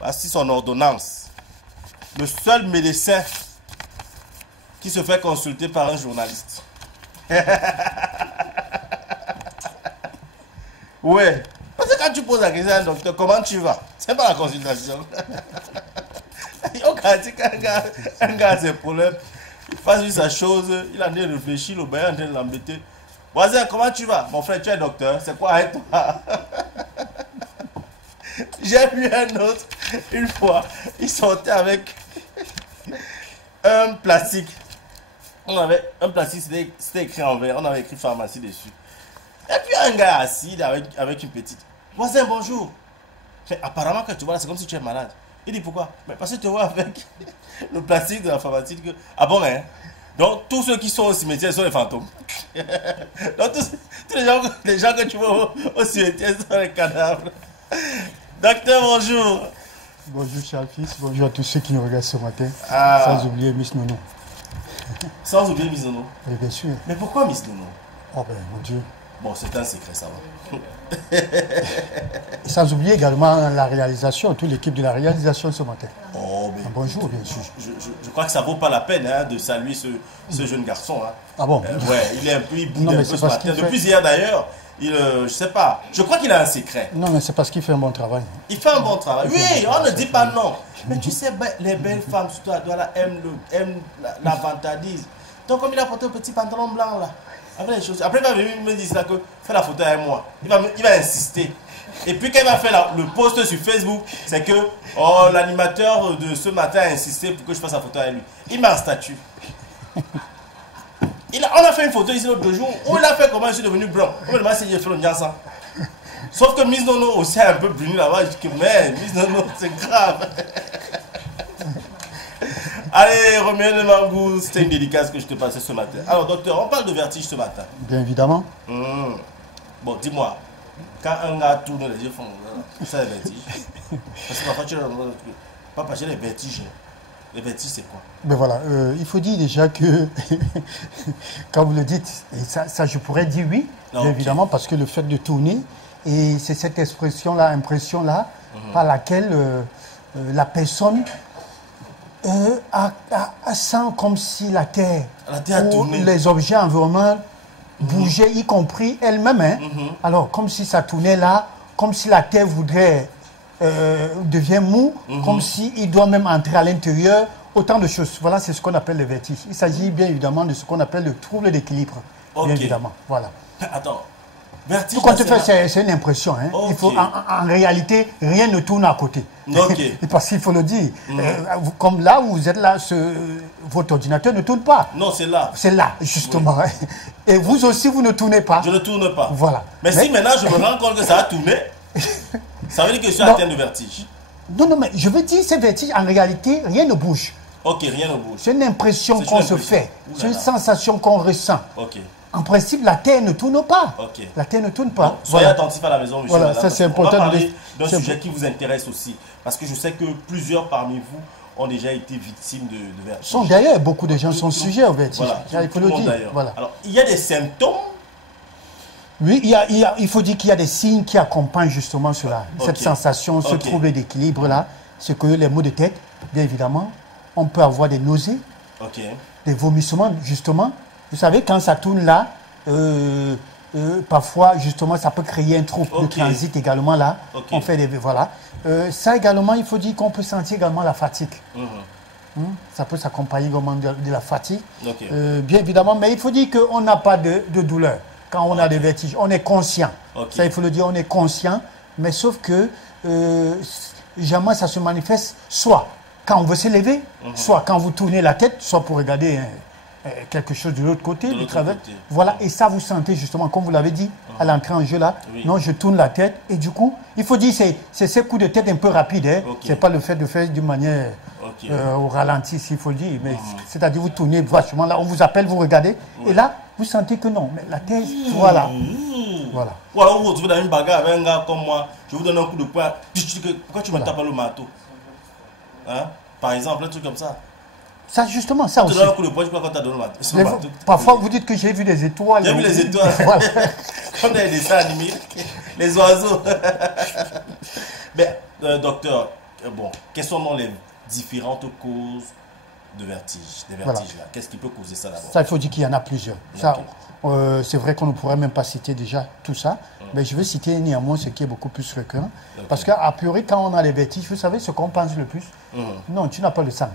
Voici son ordonnance. Le seul médecin qui se fait consulter par un journaliste. Ouais. Parce que quand tu poses la question à un docteur, comment tu vas? C'est pas la consultation. Un gars a ses problèmes. Il fasse lui sa chose. Il est en train de réfléchir. Le bain est en train de l'embêter. Voisin, comment tu vas? Mon frère, tu es docteur. C'est quoi avec toi? J'ai vu un autre. Une fois, il sortait avec un plastique. On avait un plastique, c'était écrit en vert. On avait écrit pharmacie dessus. Et puis un gars assis avec une petite. Voisin, bonjour. Apparemment, quand tu vois là, c'est comme si tu es malade. Il dit pourquoi? Mais parce que tu vois avec le plastique de la pharmacie. Ah bon, hein? Donc, tous ceux qui sont au cimetière sont les fantômes. Donc, tous les gens que tu vois au cimetière sont les cadavres. Docteur, bonjour. Bonjour, Charles Fils. Bonjour à tous ceux qui nous regardent ce matin. Ah. Sans oublier Miss Nono. Sans oublier Miss Nono. Oui, bien sûr. Mais pourquoi Miss Nono? Oh ben, mon Dieu. Bon, c'est un secret, ça va. Sans oublier également la réalisation, toute l'équipe de la réalisation ce matin. Oh, mais bonjour, bien sûr. Je crois que ça vaut pas la peine hein, de saluer ce jeune garçon. Hein. Ah bon? Ouais, il est un peu, il boude Non, un mais peu c'est ce parce matin. qu'il Depuis hier d'ailleurs, je sais pas. Je crois qu'il a un secret. Non, mais c'est parce qu'il fait un bon travail. Il fait un bon travail. Oui, on ne dit pas non. Mais tu sais, les belles femmes, surtout à Douala, aiment la vantardise. Donc, comme il a porté un petit pantalon blanc là. Après, il va venir me dire ça que fais la photo avec moi. Il va insister. Et puis quand il va faire le post sur Facebook, c'est que l'animateur de ce matin a insisté pour que je fasse la photo avec lui. Il m'a en statut. On a fait une photo ici l'autre jour où il a fait comment je suis devenu blanc. On me demande si j'ai fait le Niansan. Sauf que Miss Nono aussi a un peu bruni là-bas. Je dis que mais Miss Nono c'est grave. Allez, Romain de Mangou, c'était une dédicace que je te passais ce matin. Alors, docteur, on parle de vertige ce matin. Bien évidemment. Bon, dis-moi, quand un gars tourne les yeux font ça, les vertiges. Parce que parfois, papa, j'ai les vertiges. Les vertiges, c'est quoi? Ben voilà, il faut dire déjà que, quand vous le dites, et ça je pourrais dire oui, bien évidemment, parce que le fait de tourner, et c'est cette expression-là, impression-là, par laquelle la personne sent comme si la terre ou les objets environnementaux bougeaient, y compris elle-même. Hein. Alors, comme si ça tournait là, comme si la terre voudrait devient mou, comme s'il doit même entrer à l'intérieur, autant de choses. Voilà, c'est ce qu'on appelle le vertige. Il s'agit bien évidemment de ce qu'on appelle le trouble d'équilibre. Bien évidemment, voilà. Attends. Vertige, tout compte fait, c'est une impression. Hein. Il faut, en réalité, rien ne tourne à côté. Parce qu'il faut le dire. Comme là où vous êtes là, votre ordinateur ne tourne pas. Non, c'est là. C'est là, justement. Oui. Et vous aussi, vous ne tournez pas. Je ne tourne pas. Voilà. Mais si maintenant je me rends compte que ça a tourné, ça veut dire que je suis atteint de vertige. Non, non, mais je veux dire, ces vertiges, en réalité, rien ne bouge. Ok, rien ne bouge. C'est une impression qu'on se fait. C'est une sensation qu'on ressent. Ok. En principe, la Terre ne tourne pas. Okay. La Terre ne tourne pas. Bon, soyez attentifs à la maison, monsieur. Voilà, ça c'est important. On va parler d'un sujet qui vous intéresse aussi. Parce que je sais que plusieurs parmi vous ont déjà été victimes de vertige. D'ailleurs, beaucoup de gens sont sujets au vertige. Voilà, il faut le dire. Voilà. Alors, il y a des symptômes. Oui, il faut dire qu'il y a des signes qui accompagnent justement cela. Cette sensation, ce trouble d'équilibre-là. C'est que les maux de tête, bien évidemment, on peut avoir des nausées, des vomissements, justement. Vous savez, quand ça tourne là, parfois, justement, ça peut créer un trouble de transit également là. On fait des... Voilà. Ça également, il faut dire qu'on peut sentir également la fatigue. Ça peut s'accompagner également de la fatigue. Bien évidemment, mais il faut dire qu'on n'a pas de douleur quand on a des vertiges. On est conscient. Ça, il faut le dire, on est conscient. Mais sauf que, jamais ça se manifeste soit quand on veut se lever, soit quand vous tournez la tête, soit pour regarder... quelque chose de l'autre côté, du travers. Voilà, et ça vous sentez justement, comme vous l'avez dit, à l'entrée en jeu là. Non, je tourne la tête et du coup, il faut dire c'est ces coups de tête un peu rapides. Hein. C'est pas le fait de faire d'une manière au ralenti, s'il faut le dire. Mais c'est-à-dire vous tournez vachement là, on vous appelle, vous regardez, et là, vous sentez que non. Mais la tête, voilà. Voilà. Ou alors vous vous retrouvez dans une bagarre avec un gars comme moi, je vous donne un coup de poing, pourquoi tu me tapes le marteau? Hein? Par exemple, un truc comme ça. Ça, justement, ça aussi. Parfois, vous dites que j'ai vu des étoiles. J'ai vu les étoiles. Voilà. Comme dans les dessins animés. Les oiseaux. Mais, docteur, bon, quelles sont les différentes causes de vertige, des vertiges là? Qu'est-ce qui peut causer ça d'abord? Ça, il faut dire qu'il y en a plusieurs. Ça, c'est vrai qu'on ne pourrait même pas citer déjà tout ça, mais je vais citer néanmoins ce qui est beaucoup plus récurrent. Parce qu'à priori, quand on a les vertiges, vous savez ce qu'on pense le plus? Non, tu n'as pas le sang.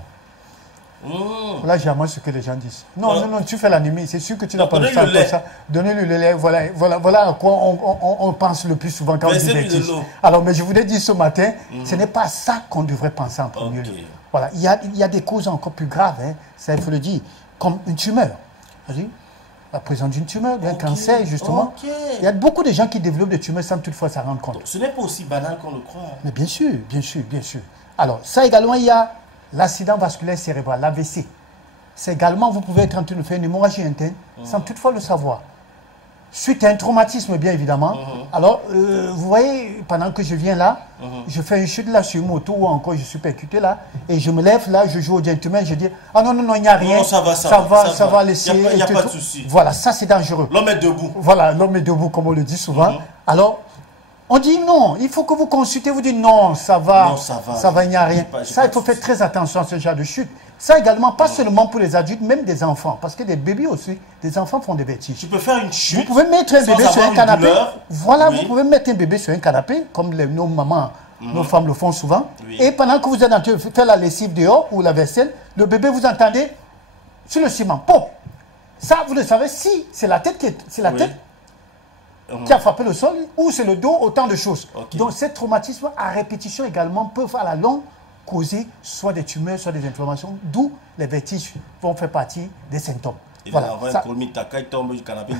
Voilà généralement ce que les gens disent. Non, non, tu fais l'anémie, c'est sûr que tu n'as pas le sang pour ça. Donnez-lui le lait, voilà à quoi on pense le plus souvent quand on dit vertige. Alors, mais je voulais dire ce matin, ce n'est pas ça qu'on devrait penser en premier lieu. Voilà, il y a des causes encore plus graves, hein, ça il faut le dire, comme une tumeur. La présence d'une tumeur, d'un cancer, justement. Il y a beaucoup de gens qui développent des tumeurs sans toutefois s'en rendre compte. Donc, ce n'est pas aussi banal qu'on le croit. Hein. Mais bien sûr, bien sûr, bien sûr. Alors, ça également, il y a l'accident vasculaire cérébral, l'AVC. C'est également, vous pouvez être en train de faire une hémorragie interne sans toutefois le savoir. Suite à un traumatisme, bien évidemment. Alors, vous voyez, pendant que je viens là, je fais une chute là sur une moto ou encore je suis percuté là, et je me lève là, je joue au gentleman, je dis « Ah non, non, non, il n'y a rien, non, ça va laisser... » Il n'y a pas de souci. Voilà, ça c'est dangereux. L'homme est debout. Voilà, l'homme est debout, comme on le dit souvent. Alors, on dit non, il faut que vous consultez, vous dites non, ça va, non, ça va, il n'y a rien. Ça, il faut faire très attention à ce genre de chute. Ça également, pas seulement pour les adultes, même des enfants. Parce que des bébés aussi, des enfants font des vertiges. Tu peux faire une chute. Vous pouvez mettre un bébé sur un canapé. Douleur. Voilà, vous pouvez mettre un bébé sur un canapé, comme nos mamans, nos femmes le font souvent. Et pendant que vous êtes en train de faire la lessive dehors ou la vaisselle, le bébé, vous entendez sur le ciment. Pop. Ça, vous le savez, si c'est la tête qui a frappé le sol ou c'est le dos, autant de choses. Donc, ces traumatismes à répétition également peuvent à la longue causer soit des tumeurs, soit des inflammations, d'où les vertiges vont faire partie des symptômes. Il voilà, il tombe du canapé,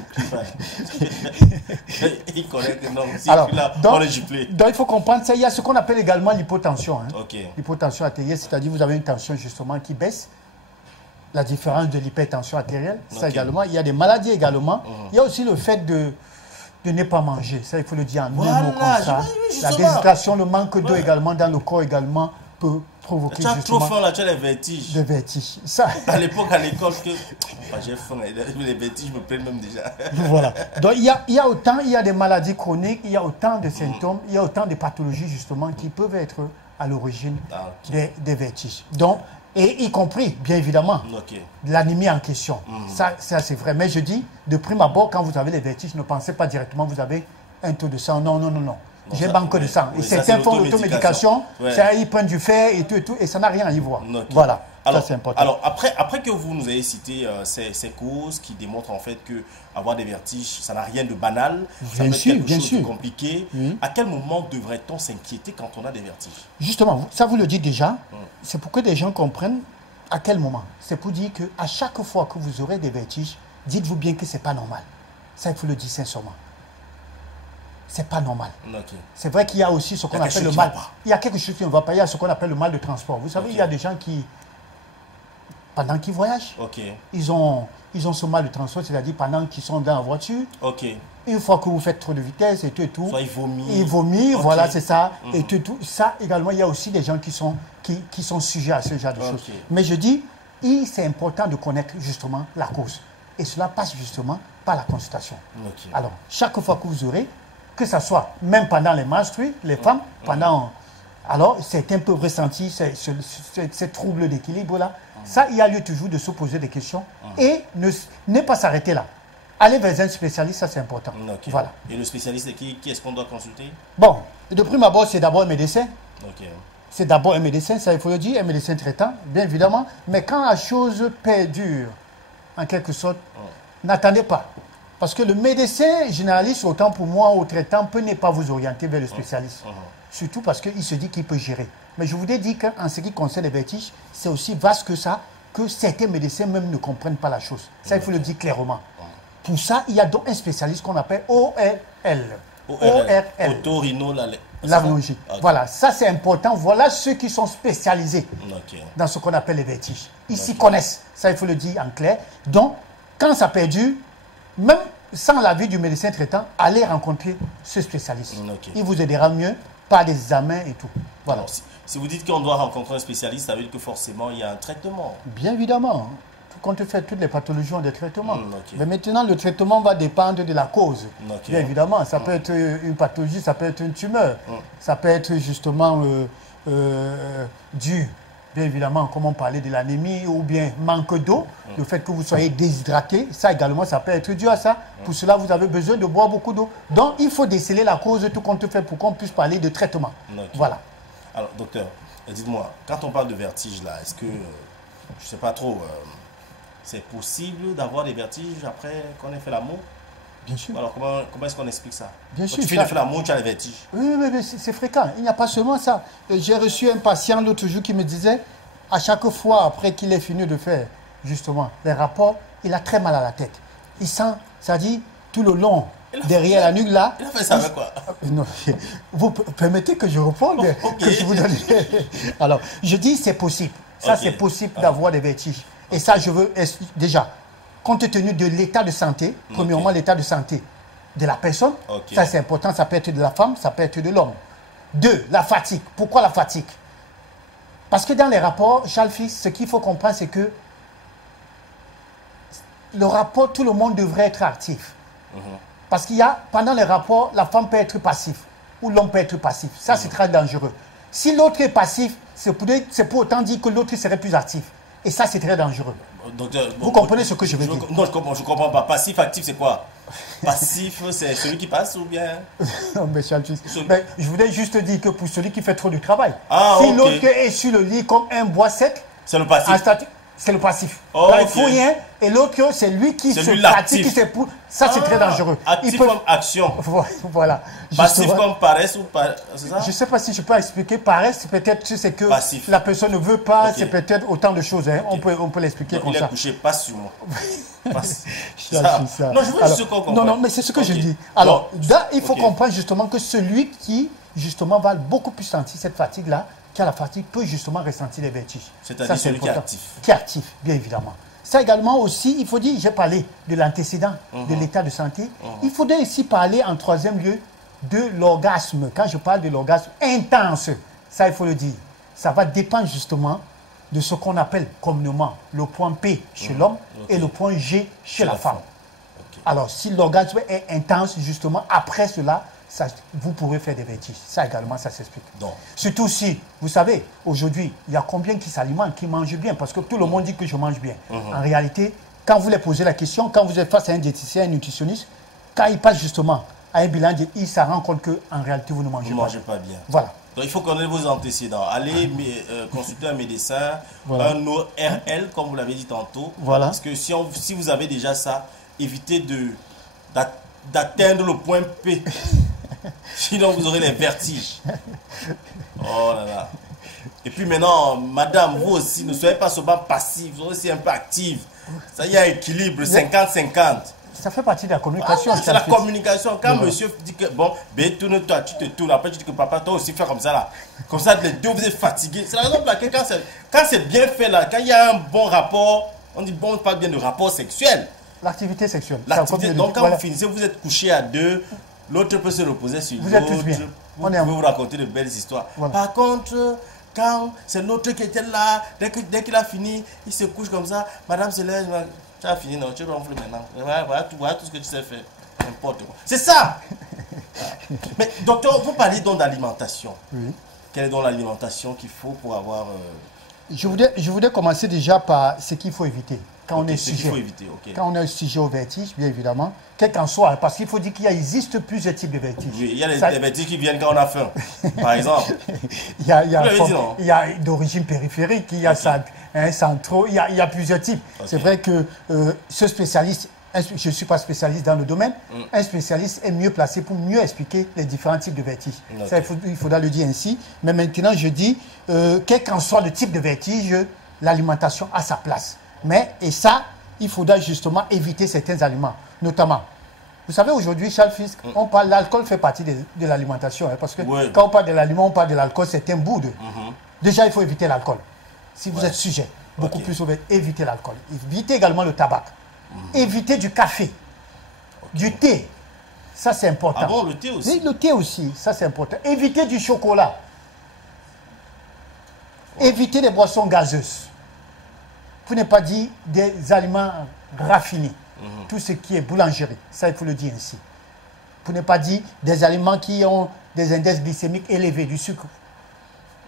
il connaît que non, si alors, là, donc, on est giflé. Donc, il faut comprendre ça. Il y a ce qu'on appelle également l'hypotension. Hein. Okay. L'hypotension artérielle, c'est-à-dire vous avez une tension justement qui baisse. La différence de l'hypertension artérielle, ça également. Il y a des maladies également. Il y a aussi le fait de ne pas manger. Ça, il faut le dire en un mot comme ça. La déshydratation, le manque d'eau également dans le corps également peut provoquer tu as trop faim là, tu as les vertiges. Des vertiges. Ça. À l'époque, à l'école, j'ai faim, les vertiges me prennent même déjà. Voilà. Donc il y a autant, il y a des maladies chroniques, il y a autant de symptômes, il y a autant de pathologies justement qui peuvent être à l'origine des vertiges. Donc, et y compris, bien évidemment, l'anémie en question. Ça c'est vrai. Mais je dis, de prime abord, quand vous avez les vertiges, ne pensez pas directement vous avez un taux de sang. Non, non, non, non. J'ai manque de sang. Et certains font l'automédication, ils prennent du fer et tout, et ça n'a rien à y voir. Voilà, alors, ça c'est important. Alors, après que vous nous avez cité ces causes qui démontrent en fait que avoir des vertiges, ça n'a rien de banal, ça peut être quelque chose de compliqué. À quel moment devrait-on s'inquiéter quand on a des vertiges? Justement, ça vous le dites déjà, c'est pour que les gens comprennent à quel moment. C'est pour dire qu'à chaque fois que vous aurez des vertiges, dites-vous bien que ce n'est pas normal. Ça, il faut le dire sincèrement. C'est pas normal. C'est vrai qu'il y a aussi ce qu'on appelle le mal. Il y a quelque chose qui ne va pas. Il y a ce qu'on appelle le mal de transport. Vous savez, il y a des gens qui, pendant qu'ils voyagent, ils ont ce mal de transport, c'est-à-dire pendant qu'ils sont dans la voiture. Une fois que vous faites trop de vitesse et tout. Soit ils vomissent. Ils vomissent, voilà, c'est ça. Et tout. Ça également, il y a aussi des gens qui sont sujets à ce genre de choses. Mais je dis, c'est important de connaître justement la cause. Et cela passe justement par la consultation. Alors, chaque fois que vous aurez, que ce soit même pendant les menstrues, les femmes, pendant... Alors, certains peuvent ressentir ces troubles d'équilibre-là. Ça, il y a lieu toujours de se poser des questions et ne pas s'arrêter là. Aller vers un spécialiste, ça c'est important. Voilà. Et le spécialiste, qui est-ce qu'on doit consulter? Bon, de prime abord, c'est d'abord un médecin. C'est d'abord un médecin, ça il faut le dire, un médecin traitant, bien évidemment. Mais quand la chose perdure, en quelque sorte, n'attendez pas. Parce que le médecin généraliste, autant pour moi, au traitant, peut ne pas vous orienter vers le spécialiste. Surtout parce qu'il se dit qu'il peut gérer. Mais je vous ai dit qu'en ce qui concerne les vertiges, c'est aussi vaste que ça, que certains médecins même ne comprennent pas la chose. Ça, il faut le dire clairement. Pour ça, il y a donc un spécialiste qu'on appelle ORL. Otorhinolaryngologie. Voilà, ça c'est important. Voilà ceux qui sont spécialisés dans ce qu'on appelle les vertiges. Ils s'y connaissent. Ça, il faut le dire en clair. Donc, quand ça perdure, même sans l'avis du médecin traitant, allez rencontrer ce spécialiste. Il vous aidera mieux par des examens et tout. Voilà. Alors, si vous dites qu'on doit rencontrer un spécialiste, ça veut dire que forcément il y a un traitement. Bien évidemment. Quand on fait toutes les pathologies ont des traitements. Mais maintenant, le traitement va dépendre de la cause. Bien évidemment, ça peut être une pathologie, ça peut être une tumeur. Ça peut être justement dû, bien évidemment, comme on parlait de l'anémie ou bien manque d'eau, le fait que vous soyez déshydraté, ça également, ça peut être dû à ça. Pour cela, vous avez besoin de boire beaucoup d'eau. Donc, il faut déceler la cause, tout compte fait, pour qu'on puisse parler de traitement. Okay. Voilà. Alors, docteur, dites-moi, quand on parle de vertige, là, est-ce que, je ne sais pas trop, c'est possible d'avoir des vertiges après qu'on ait fait l'amour? Bien sûr. Alors, comment est-ce qu'on explique ça? Bien sûr. Tu finis de faire l'amour, tu as les vertiges. Oui, c'est fréquent. Il n'y a pas seulement ça. J'ai reçu un patient l'autre jour qui me disait, à chaque fois après qu'il ait fini de faire, justement, les rapports, il a très mal à la tête. Il sent, ça dit, tout le long, derrière la nuque là. Il a fait ça avec quoi? Non, vous permettez que je réponde, que je vous donne. Alors, je dis c'est possible. Ça, c'est possible d'avoir des vertiges. Et ça, je veux déjà, compte tenu de l'état de santé, premièrement, l'état de santé de la personne, ça c'est important, ça peut être de la femme, ça peut être de l'homme. 2, la fatigue. Pourquoi la fatigue? Parce que dans les rapports, Charles Fils, ce qu'il faut comprendre, c'est que le rapport, tout le monde devrait être actif. Parce qu'il y a, pendant les rapports, la femme peut être passive ou l'homme peut être passif. Ça, c'est très dangereux. Si l'autre est passif, c'est pour autant dire que l'autre serait plus actif. Et ça, c'est très dangereux. Docteur, vous comprenez ce que je veux dire? Non, je comprends pas. Passif, actif, c'est quoi? Passif, c'est celui qui passe ou bien? Non, mais je voulais juste dire que pour celui qui fait trop du travail, si l'autre est sur le lit comme un bois sec, c'est le passif. C'est le passif. Là, il faut rien. Et l'autre, c'est lui qui se pratique, qui se pousse. Ça, c'est très dangereux. Actif comme action. Voilà. Passif comme paresse ou pas. C'est ça? Je ne sais pas si je peux expliquer. Paresse, peut-être c'est que la personne ne veut pas. C'est peut-être autant de choses. Hein. On peut l'expliquer comme ça. Il est couché, pas sur moi. Ça. Non, je veux juste qu'on comprenne. Non, mais c'est ce que je dis. Alors, là, il faut comprendre justement que celui qui, justement, va beaucoup plus sentir cette fatigue-là, qui a la fatigue, peut justement ressentir les vertiges. C'est-à-dire celui qui est actif. Qui est actif, bien évidemment. Ça également aussi, il faut dire, j'ai parlé de l'antécédent, de l'état de santé. Il faudrait ici parler en troisième lieu de l'orgasme. Quand je parle de l'orgasme intense, ça il faut le dire, ça va dépendre justement de ce qu'on appelle communément le point P chez l'homme et le point G chez la femme. Alors, si l'orgasme est intense, justement, après cela, vous pourrez faire des vertiges. Ça également, ça s'explique. Surtout si, vous savez, aujourd'hui, il y a combien qui s'alimentent, qui mangent bien, parce que tout le monde dit que je mange bien. En réalité, quand vous les posez la question, quand vous êtes face à un diététicien, un nutritionniste, quand il passe justement à un bilan, il se rend compte qu'en réalité, vous ne mangez pas bien. Voilà. Donc, il faut connaître vos antécédents. Allez consulter un médecin, un ORL, comme vous l'avez dit tantôt. Voilà. Parce que si vous avez déjà ça, évitez d'atteindre le point P. Sinon, vous aurez les vertiges. Oh là là. Et puis maintenant, madame, vous aussi, ne soyez pas seulement passive, vous soyez aussi un peu active. Ça y a un équilibre, 50-50. Ça fait partie de la communication. C'est la communication. Quand monsieur dit que, bon, ben, tourne-toi, tu te tournes. Après, tu dis que papa, toi aussi, fais comme ça là. Comme ça, les deux, vous êtes fatigués. C'est la raison pour laquelle, quand c'est bien fait là, quand il y a un bon rapport, on dit, bon, on parle bien de rapport sexuel. L'activité sexuelle. Donc, quand vous finissez, vous êtes couchés à deux. L'autre peut se reposer sur l'autre. Vous êtes tous bien. Vous pouvez vous raconter de belles histoires. Voilà. Par contre, quand c'est l'autre qui était là, dès qu'il a fini, il se couche comme ça. Madame se lève, tu as fini, non, tu ronfles maintenant. Voilà tout ce que tu sais faire. N'importe quoi. C'est ça. Mais docteur, vous parlez donc d'alimentation. Oui. Quelle est donc l'alimentation qu'il faut pour avoir... Je voudrais commencer déjà par ce qu'il faut éviter. Quand on est sujet, quand on est sujet au vertige, bien évidemment, quel qu'en soit, parce qu'il faut dire qu'il existe plusieurs types de vertiges. Oui, il y a les vertiges qui viennent quand on a faim, par exemple. Il y a d'origine périphérique, il y a centraux, il y a plusieurs types. C'est vrai que ce spécialiste, je ne suis pas spécialiste dans le domaine, un spécialiste est mieux placé pour mieux expliquer les différents types de vertiges. Ça, il faudra le dire ainsi. Mais maintenant, je dis, quel qu'en soit le type de vertige, l'alimentation a sa place. Et ça, il faudra justement éviter certains aliments, notamment. Vous savez, aujourd'hui, Charles Fisk, on parle, l'alcool fait partie de l'alimentation, parce que quand on parle de l'aliment, on parle de l'alcool, c'est un bout de. Déjà, il faut éviter l'alcool. Si vous êtes sujet, beaucoup plus ouvert, évitez l'alcool. Évitez également le tabac. Évitez du café, du thé. Ça, c'est important. Ah bon, le thé aussi? Oui, le thé aussi, ça, c'est important. Évitez du chocolat. Évitez les boissons gazeuses. Pour ne pas dire des aliments raffinés. Tout ce qui est boulangerie, ça il faut le dire ainsi. Pour ne pas dire des aliments qui ont des indices glycémiques élevés, du sucre.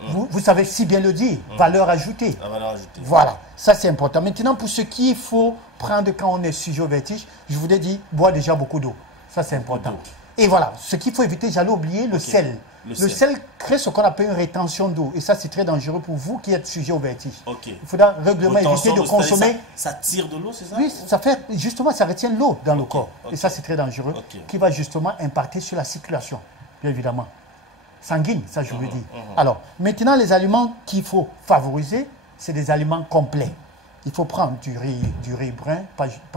Vous savez si bien le dire, valeur ajoutée. La valeur ajoutée. Voilà, ça c'est important. Maintenant, pour ce qu'il faut prendre quand on est sujet au vertige, je vous ai dit, boire déjà beaucoup d'eau. Ça c'est important. Et voilà, ce qu'il faut éviter, j'allais oublier, le sel. Le sel crée ce qu'on appelle une rétention d'eau. Et ça, c'est très dangereux pour vous qui êtes sujet au vertige. Il faudra régulièrement éviter de consommer. Ça tire de l'eau, c'est ça? Oui, ça fait, justement, ça retient l'eau dans le corps. Et ça, c'est très dangereux. Qui va justement impacter sur la circulation, bien évidemment. Sanguine, ça je vous dis. Alors, maintenant, les aliments qu'il faut favoriser, c'est des aliments complets. Il faut prendre du riz brun,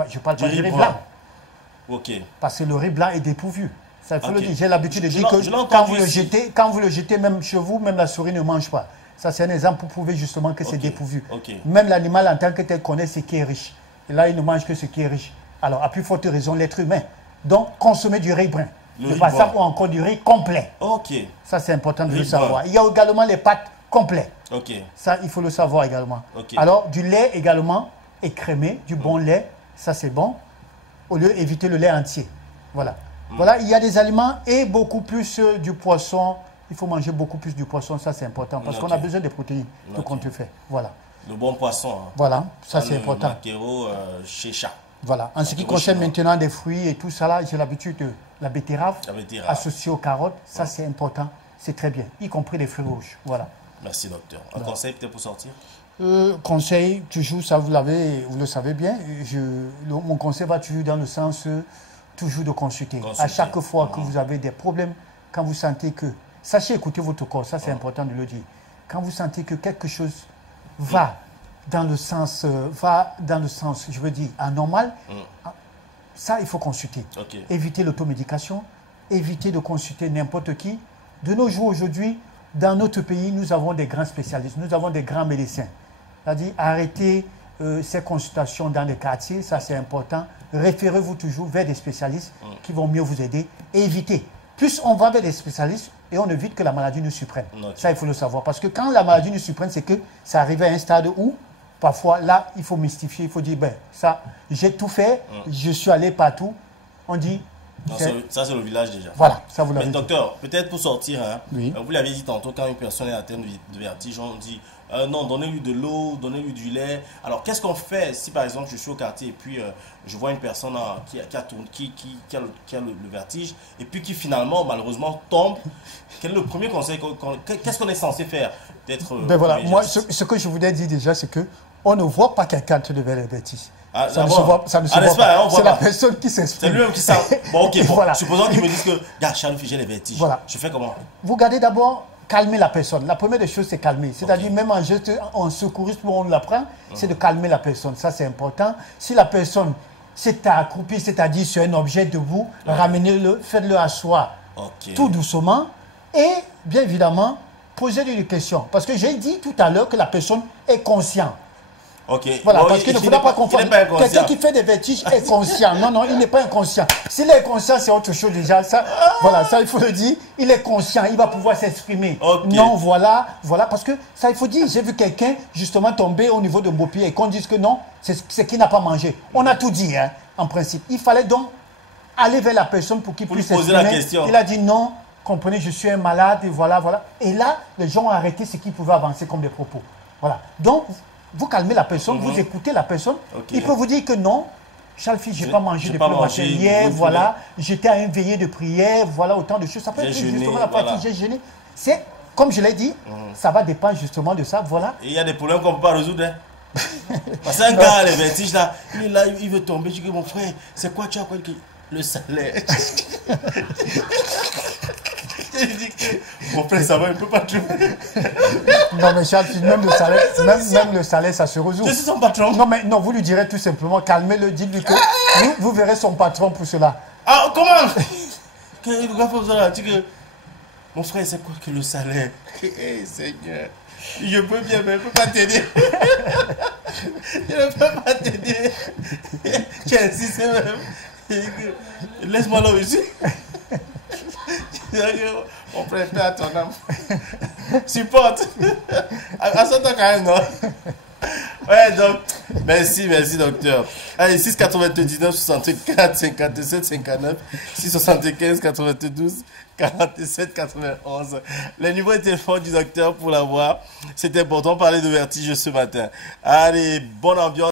je parle pas du riz blanc. Parce que le riz blanc est dépourvu. Ça, il faut le dire. J'ai l'habitude de dire que quand vous le jetez, même chez vous, même la souris ne mange pas. Ça, c'est un exemple pour prouver justement que c'est dépourvu. Même l'animal en tant que tel connaît ce qui est riche. Et là, il ne mange que ce qui est riche. Alors, à plus forte raison, l'être humain. Donc, consommer du riz brun. Le passable ou encore du riz complet. Ça, c'est important de le savoir. Il y a également les pâtes complètes. Ça, il faut le savoir également. Alors, du lait également écrémé, du bon lait, ça c'est bon. Au lieu d'éviter le lait entier. Voilà. Voilà, il y a des aliments et beaucoup plus du poisson. Il faut manger beaucoup plus du poisson, ça c'est important. Parce qu'on a besoin de protéines, tout compte fait. Voilà. Le bon poisson. Voilà, ça c'est important. Maquereau, chécha. Voilà. En ce qui concerne maintenant des fruits et tout ça là, j'ai l'habitude de la betterave, associée aux carottes. Ça c'est important, c'est très bien, y compris les fruits rouges. Voilà. Merci docteur. Un conseil peut-être pour sortir? Conseil, toujours, ça vous le savez bien. Mon conseil va toujours dans le sens toujours de consulter. À chaque fois que vous avez des problèmes, quand vous sentez que... Sachez écouter votre corps, ça c'est important de le dire. Quand vous sentez que quelque chose va dans le sens, je veux dire, anormal, ça il faut consulter. Éviter l'automédication, éviter de consulter n'importe qui. De nos jours aujourd'hui, dans notre pays, nous avons des grands spécialistes, nous avons des grands médecins. C'est-à-dire arrêtez ces consultations dans les quartiers, ça c'est important. Référez-vous toujours vers des spécialistes qui vont mieux vous aider et évitez. Plus on va vers des spécialistes et on évite que la maladie nous surprenne. Ça, il faut le savoir. Parce que quand la maladie nous surprenne, c'est que ça arrive à un stade où, parfois, là, il faut mystifier, il faut dire, ben, ça, j'ai tout fait, je suis allé partout. On dit... Non, ça, c'est le village déjà. Voilà, ça vous l'avez dit. Docteur, peut-être pour sortir, hein, vous l'avez dit tantôt, quand une personne est atteinte de vertige, on dit... non, donnez-lui de l'eau, donnez-lui du lait. Alors, qu'est-ce qu'on fait si, par exemple, je suis au quartier et puis je vois une personne qui a le vertige et puis qui, finalement, malheureusement, tombe? Quel est le premier conseil? Qu'est-ce qu'on est censé faire? Ben voilà, moi, ce que je voulais dire déjà, c'est qu'on ne voit pas quelqu'un qui a le vertige. Ça ne se voit, pas. C'est la personne qui s'exprime. C'est lui-même qui s'exprime. Bon, ok, bon. Voilà. Supposons qu'ils me disent que, gars, Charles, j'ai les vertiges. Voilà. Je fais comment? Vous gardez d'abord... Calmer la personne. La première des choses, c'est calmer. C'est-à-dire, même en secouriste, où on l'apprend, c'est de calmer la personne. Ça, c'est important. Si la personne s'est accroupie, c'est-à-dire sur un objet debout, ramenez-le, faites-le asseoir tout doucement. Et, bien évidemment, posez-lui des questions. Parce que j'ai dit tout à l'heure que la personne est consciente. Voilà, parce qu'il ne faudra pas confondre. Quelqu'un qui fait des vertiges est conscient. Non, non, il n'est pas inconscient. S'il est conscient, c'est autre chose déjà. Ça, voilà, ça il faut le dire. Il est conscient, il va pouvoir s'exprimer. Non, voilà, parce que ça il faut dire. J'ai vu quelqu'un justement tomber au niveau de Mbopi et qu'on dise que non, c'est qu'il n'a pas mangé. On a tout dit, hein, en principe. Il fallait donc aller vers la personne pour qu'il puisse s'exprimer. Il a dit non, comprenez, je suis un malade et voilà. Et là, les gens ont arrêté ce qu'ils pouvaient avancer comme des propos. Voilà. Donc, vous calmez la personne, vous écoutez la personne. Il peut vous dire que non, Charles, je n'ai pas mangé depuis le matin hier, voilà. J'étais à une veillée de prière, voilà, autant de choses. Ça peut être justement la partie j'ai jeûné. C'est, comme je l'ai dit, ça va dépendre justement de ça, voilà. Et il y a des problèmes qu'on ne peut pas résoudre. Hein. Parce qu'un gars, les vertiges là, il veut tomber. Je dis, mon frère, c'est quoi tu as quoi? Le salaire. Je dis que mon frère, ça va, il ne peut pas trouver. Non, mais Charles, même le salaire, ça se résout. Je suis son patron. Non, mais non, vous lui direz tout simplement, calmez-le, dites-lui que vous verrez son patron pour cela. Ah, comment? Il doit faire ça, que mon frère, c'est quoi que le salaire? Eh, Seigneur, je peux bien, mais je ne peux pas t'aider. Je ne peux pas t'aider. Tu insistes même. Laisse-moi là aussi. Mon frère, fais à ton âme. Supporte. À ça, quand même, non? Ouais, donc, merci, docteur. Allez, 6,99, 64, 57, 59, 6,75, 92, 47, 91. Le numéro de téléphone du docteur pour l'avoir. C'était important de parler de vertige ce matin. Allez, bonne ambiance.